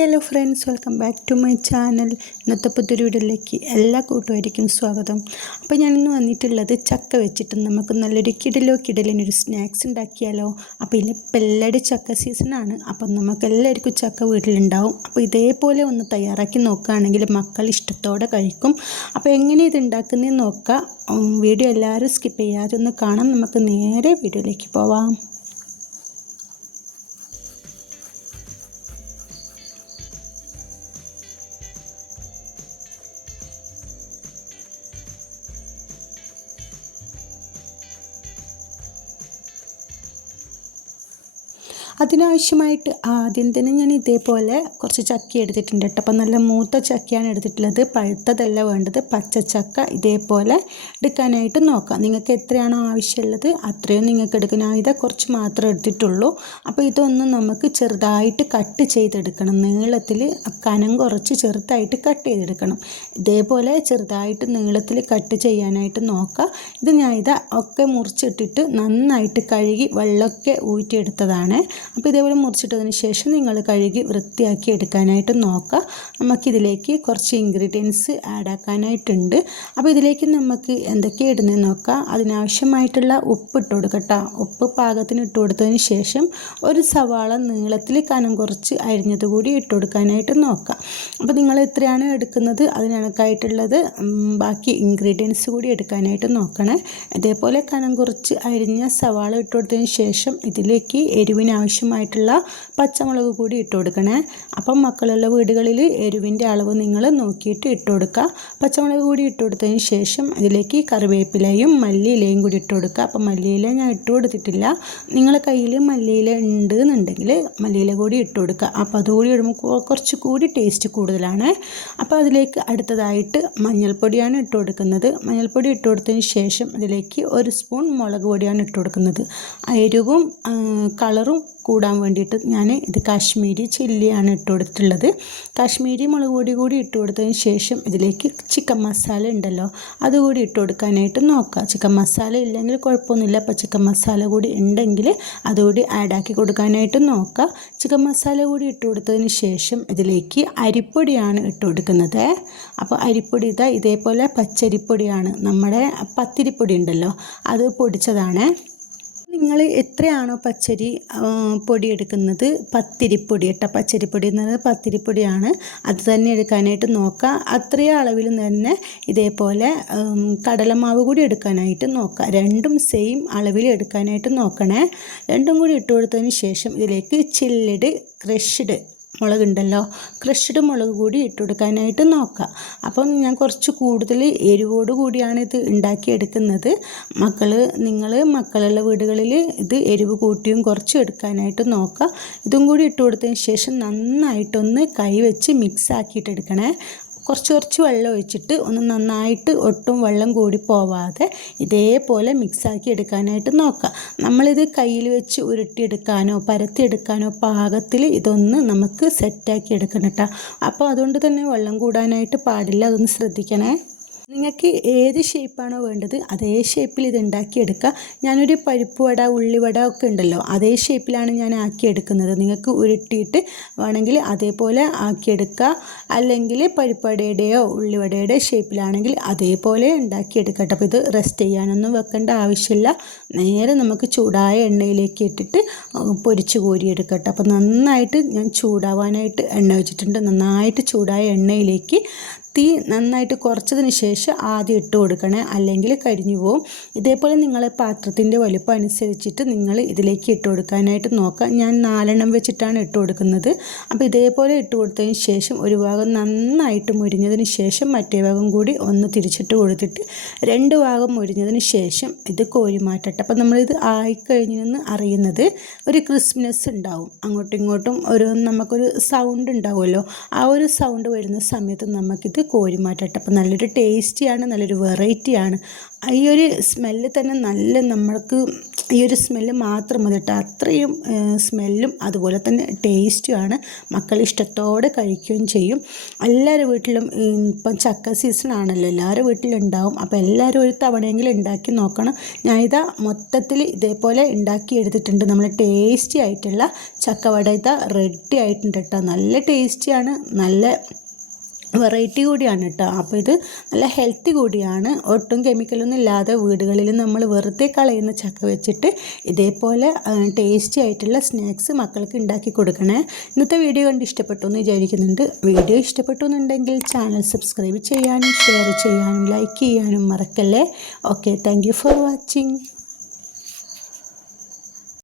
Hello friends, welcome back to my channel. ഇന്നത്തെ പുതിയൊരു വീഡിയോയിലേക്ക് എല്ലാ കൂട്ടുകാർക്കും സ്വാഗതം. അപ്പോൾ ഞാനിന്ന് വന്നിട്ടുള്ളത് ചക്ക വെച്ചിട്ട് നമുക്ക് നല്ലൊരു കിടലിനൊരു സ്നാക്സ് ഉണ്ടാക്കിയാലോ. അപ്പോൾ ഇതിൽ പെല്ലടി ചക്ക സീസണാണ്. അപ്പം നമുക്ക് എല്ലാവർക്കും ചക്ക വീട്ടിലുണ്ടാവും. അപ്പോൾ ഇതേപോലെ ഒന്ന് തയ്യാറാക്കി നോക്കുകയാണെങ്കിൽ മക്കൾ ഇഷ്ടത്തോടെ കഴിക്കും. അപ്പോൾ എങ്ങനെ ഇത് ഉണ്ടാക്കുന്നതെന്ന് നോക്കാം. വീഡിയോ എല്ലാവരും സ്കിപ്പ് ചെയ്യാതെ ഒന്ന് കാണാം. നമുക്ക് നേരെ വീഡിയോയിലേക്ക് പോവാം. അതിനാവശ്യമായിട്ട് ആദ്യം തന്നെ ഞാൻ ഇതേപോലെ കുറച്ച് ചക്ക എടുത്തിട്ടുണ്ട് കേട്ടോ. അപ്പം നല്ല മൂത്ത ചക്കയാണ് എടുത്തിട്ടുള്ളത്, പഴുത്തതല്ല വേണ്ടത്. പച്ചച്ചക്ക ഇതേപോലെ എടുക്കാനായിട്ട് നോക്കാം. നിങ്ങൾക്ക് എത്രയാണോ ആവശ്യമുള്ളത് അത്രയും നിങ്ങൾക്ക് എടുക്കണം. ഞാൻ ഇതാ കുറച്ച് മാത്രമേ എടുത്തിട്ടുള്ളൂ. അപ്പോൾ ഇതൊന്ന് നമുക്ക് ചെറുതായിട്ട് കട്ട് ചെയ്തെടുക്കണം. നീളത്തിൽ കനം കുറച്ച് ചെറുതായിട്ട് കട്ട് ചെയ്തെടുക്കണം. ഇതേപോലെ ചെറുതായിട്ട് നീളത്തിൽ കട്ട് ചെയ്യാനായിട്ട് നോക്കാം. ഇത് ഞാൻ ഇതാ ഒക്കെ മുറിച്ചിട്ടിട്ട് നന്നായിട്ട് കഴുകി വെള്ളമൊക്കെ ഊറ്റിയെടുത്തതാണ്. അപ്പോൾ ഇതേപോലെ മുറിച്ചിട്ടതിന് ശേഷം നിങ്ങൾ കഴുകി വൃത്തിയാക്കി എടുക്കാനായിട്ട് നോക്കുക. നമുക്കിതിലേക്ക് കുറച്ച് ഇൻഗ്രീഡിയൻസ് ആഡ് ആക്കാനായിട്ടുണ്ട്. അപ്പോൾ ഇതിലേക്ക് നമുക്ക് എന്തൊക്കെയാണ് ഇടുന്നതെന്ന് നോക്കാം. അതിനാവശ്യമായിട്ടുള്ള ഉപ്പ് ഇട്ട് കൊടുക്കട്ടോ. ഉപ്പ് പാകത്തിന് ഇട്ട് കൊടുത്തതിന് ശേഷം ഒരു സവാള നീളത്തിൽ കനം കുറച്ച് അരിഞ്ഞത് കൂടി ഇട്ട് കൊടുക്കാനായിട്ട് നോക്കാം. അപ്പോൾ നിങ്ങൾ എത്രയാണ് എടുക്കുന്നത് അതിനകത്തായിട്ടുള്ളത് ബാക്കി ഇൻഗ്രീഡിയൻസ് കൂടി എടുക്കാനായിട്ട് നോക്കണേ. ഇതേപോലെ കനം കുറച്ച് അരിഞ്ഞ സവാള ഇട്ട് കൊടുത്തതിന് ശേഷം ഇതിലേക്ക് എരിവിനാവശ്യമായിട്ടുള്ള പച്ചമുളക് കൂടി ഇട്ട് കൊടുക്കണേ. അപ്പം മക്കളുള്ള വീടുകളിൽ എരിവിൻ്റെ അളവ് നിങ്ങൾ നോക്കിയിട്ട് ഇട്ട് കൊടുക്കുക. പച്ചമുളക് കൂടി ഇട്ട് കൊടുത്തതിന് ശേഷം ഇതിലേക്ക് കറിവേപ്പിലയും മല്ലിയിലയും കൂടി ഇട്ട് കൊടുക്കുക. അപ്പം മല്ലിയില ഞാൻ ഇട്ട് കൊടുത്തിട്ടില്ല. നിങ്ങളുടെ കയ്യിൽ മല്ലിയില ഉണ്ട് എന്നുണ്ടെങ്കിൽ മല്ലിയില കൂടി ഇട്ട് കൊടുക്കുക. അപ്പോൾ അതുകൂടി ഇടുമ്പോൾ കുറച്ച് കൂടി ടേസ്റ്റ് കൂടുതലാണ്. അപ്പോൾ അതിലേക്ക് അടുത്തതായിട്ട് മഞ്ഞൾപ്പൊടിയാണ് ഇട്ട് കൊടുക്കുന്നത്. മഞ്ഞൾപ്പൊടി ഇട്ട് കൊടുത്തതിന് ശേഷം അതിലേക്ക് ഒരു സ്പൂൺ മുളക് പൊടിയാണ് ഇട്ട് കൊടുക്കുന്നത്. എരിവും കളറും കൂടാൻ വേണ്ടിയിട്ട് ഞാൻ ഇത് കാശ്മീരി ചില്ലിയാണ് ഇട്ട് കൊടുത്തിട്ടുള്ളത്. കാശ്മീരി മുളക് പൊടി കൂടി ഇട്ട് കൊടുത്തതിന് ശേഷം ഇതിലേക്ക് ചിക്കൻ മസാല ഉണ്ടല്ലോ അതുകൂടി ഇട്ട് കൊടുക്കാനായിട്ട് നോക്കുക. ചിക്കൻ മസാല ഇല്ലെങ്കിൽ കുഴപ്പമൊന്നുമില്ല. അപ്പോൾ ചിക്കൻ മസാല കൂടി ഉണ്ടെങ്കിൽ അതുകൂടി ആഡാക്കി കൊടുക്കാനായിട്ട് നോക്കുക. ചിക്കൻ മസാല കൂടി ഇട്ട് കൊടുത്തതിന് ശേഷം ഇതിലേക്ക് അരിപ്പൊടിയാണ് ഇട്ട് കൊടുക്കുന്നത്. അപ്പോൾ അരിപ്പൊടി ഇതേപോലെ പച്ചരിപ്പൊടിയാണ്, നമ്മുടെ പത്തിരിപ്പൊടി ഉണ്ടല്ലോ അത് പൊടിച്ചതാണ്. നിങ്ങൾ എത്രയാണോ പച്ചരി പൊടി എടുക്കുന്നത്, പത്തിരിപ്പൊടി കേട്ടോ. പച്ചരിപ്പൊടി എന്ന് പറയുന്നത് പത്തിരിപ്പൊടിയാണ്, അത് തന്നെ എടുക്കാനായിട്ട് നോക്കുക. അത്രയും അളവിൽ തന്നെ ഇതേപോലെ കടലമാവ് കൂടി എടുക്കാനായിട്ട് നോക്കുക. രണ്ടും സെയിം അളവിൽ എടുക്കാനായിട്ട് നോക്കണേ. രണ്ടും കൂടി ഇട്ട് കൊടുത്തതിന് ശേഷം ഇതിലേക്ക് ചില്ലിഡ് ക്രഷ്ഡ് മുളകുണ്ടല്ലോ, ക്രഷ്ഡ് മുളക് കൂടി ഇട്ട് കൊടുക്കാനായിട്ട് നോക്കുക. അപ്പം ഞാൻ കുറച്ച് കൂടുതൽ എരിവോട് കൂടിയാണ് ഇത് ഉണ്ടാക്കിയെടുക്കുന്നത്. മക്കളുള്ള വീടുകളിൽ ഇത് എരിവ് കൂട്ടിയും കുറച്ചും എടുക്കാനായിട്ട് നോക്കുക. ഇതും കൂടി ഇട്ട് കൊടുത്തതിന് ശേഷം നന്നായിട്ടൊന്ന് കൈ വെച്ച് മിക്സ് ആക്കിയിട്ടെടുക്കണേ. കുറച്ച് വെള്ളം ഒഴിച്ചിട്ട് ഒന്ന് നന്നായിട്ട് ഒട്ടും വെള്ളം കൂടി പോവാതെ ഇതേപോലെ മിക്സാക്കി എടുക്കാനായിട്ട് നോക്കുക. നമ്മളിത് കയ്യിൽ വെച്ച് ഉരുട്ടിയെടുക്കാനോ പരത്തിയെടുക്കാനോ പാകത്തിൽ ഇതൊന്ന് നമുക്ക് സെറ്റാക്കി എടുക്കണം കേട്ടോ. അപ്പോൾ അതുകൊണ്ട് തന്നെ വെള്ളം കൂടാനായിട്ട് പാടില്ല, അതൊന്ന് ശ്രദ്ധിക്കണേ. നിങ്ങൾക്ക് ഏത് ഷേപ്പാണോ വേണ്ടത് അതേ ഷേപ്പിൽ ഇത് ഉണ്ടാക്കിയെടുക്കുക. ഞാനൊരു പരിപ്പ് വട ഉള്ളിവട ഒക്കെ ഉണ്ടല്ലോ അതേ ഷേപ്പിലാണ് ഞാൻ ആക്കിയെടുക്കുന്നത്. നിങ്ങൾക്ക് ഉരുട്ടിയിട്ട് വേണമെങ്കിൽ അതേപോലെ ആക്കിയെടുക്കുക. അല്ലെങ്കിൽ പരിപ്പടയുടെയോ ഉള്ളിവടയുടെ ഷേപ്പിലാണെങ്കിൽ അതേപോലെ ഉണ്ടാക്കിയെടുക്കട്ടെ. അപ്പോൾ ഇത് റെസ്റ്റ് ചെയ്യാനൊന്നും വെക്കേണ്ട ആവശ്യമില്ല. നേരെ നമുക്ക് ചൂടായ എണ്ണയിലേക്ക് ഇട്ടിട്ട് പൊരിച്ച് കോരിയെടുക്കട്ടെ. അപ്പോൾ നന്നായിട്ട് ഞാൻ ചൂടാവാനായിട്ട് എണ്ണ വെച്ചിട്ടുണ്ട്. നന്നായിട്ട് ചൂടായ എണ്ണയിലേക്ക് തീ നന്നായിട്ട് കുറച്ചതിന് ശേഷം ആദ്യം ഇട്ട് കൊടുക്കണേ, അല്ലെങ്കിൽ കരിഞ്ഞു പോവും. ഇതേപോലെ നിങ്ങളെ പാത്രത്തിൻ്റെ വലുപ്പം അനുസരിച്ചിട്ട് നിങ്ങൾ ഇതിലേക്ക് ഇട്ട് കൊടുക്കാനായിട്ട് നോക്കുക. ഞാൻ 4 വെച്ചിട്ടാണ് ഇട്ട് കൊടുക്കുന്നത്. അപ്പോൾ ഇതേപോലെ ഇട്ട് കൊടുത്തതിന് ശേഷം ഒരു ഭാഗം നന്നായിട്ട് മുരിഞ്ഞതിന് ശേഷം മറ്റേ ഭാഗം കൂടി ഒന്ന് തിരിച്ചിട്ട് കൊടുത്തിട്ട് 2 ഭാഗം മുരിഞ്ഞതിന് ശേഷം ഇത് കോരി മാറ്റട്ടെ. അപ്പോൾ നമ്മളിത് ആയിക്കഴിഞ്ഞെന്ന് അറിയുന്നത് ഒരു ക്രിസ്പ്നെസ് ഉണ്ടാവും. അങ്ങോട്ടും ഇങ്ങോട്ടും നമുക്കൊരു സൗണ്ട് ഉണ്ടാവുമല്ലോ, ആ ഒരു സൗണ്ട് വരുന്ന സമയത്ത് നമുക്കിത് കോരി മാറ്റട്ടെ. അപ്പോൾ നല്ലൊരു ടേസ്റ്റിയാണ്, നല്ലൊരു വെറൈറ്റിയാണ്. ഈ ഒരു സ്മെല്ല് തന്നെ നമ്മൾക്ക് ഈ ഒരു സ്മെല്ല് മാത്രം മതി കേട്ടോ. അത്രയും സ്മെല്ലും അതുപോലെ തന്നെ ടേസ്റ്റുമാണ്. മക്കൾ ഇഷ്ടത്തോടെ കഴിക്കുകയും ചെയ്യും. എല്ലാവരുടെ വീട്ടിലും ഇപ്പം ചക്ക സീസൺ ആണല്ലോ, എല്ലാവരുടെ വീട്ടിലുണ്ടാവും. അപ്പോൾ എല്ലാവരും ഒരു തവണയെങ്കിലും ഉണ്ടാക്കി നോക്കണം. ഞാനിതാ മൊത്തത്തിൽ ഇതേപോലെ ഉണ്ടാക്കി എടുത്തിട്ടുണ്ട്. നമ്മൾ ടേസ്റ്റി ആയിട്ടുള്ള ചക്കവട ഇതാ റെഡി ആയിട്ടുണ്ട് കേട്ടോ. നല്ല ടേസ്റ്റിയാണ്, നല്ല വെറൈറ്റി കൂടിയാണ് കേട്ടോ. അപ്പോൾ ഇത് നല്ല ഹെൽത്തി കൂടിയാണ്. ഒട്ടും കെമിക്കലൊന്നും ഇല്ലാതെ വീടുകളിൽ നമ്മൾ വെറുതെ കളയുന്ന ചക്ക വെച്ചിട്ട് ഇതേപോലെ ടേസ്റ്റി ആയിട്ടുള്ള സ്നാക്സ് മക്കൾക്ക് ഉണ്ടാക്കി കൊടുക്കണേ. ഇന്നത്തെ വീഡിയോ കണ്ട് ഇഷ്ടപ്പെട്ടു എന്ന് വിചാരിക്കുന്നുണ്ട്. വീഡിയോ ഇഷ്ടപ്പെട്ടു എന്നുണ്ടെങ്കിൽ ചാനൽ സബ്സ്ക്രൈബ് ചെയ്യാനും ഷെയർ ചെയ്യാനും ലൈക്ക് ചെയ്യാനും മറക്കല്ലേ. Okay, thank you for watching.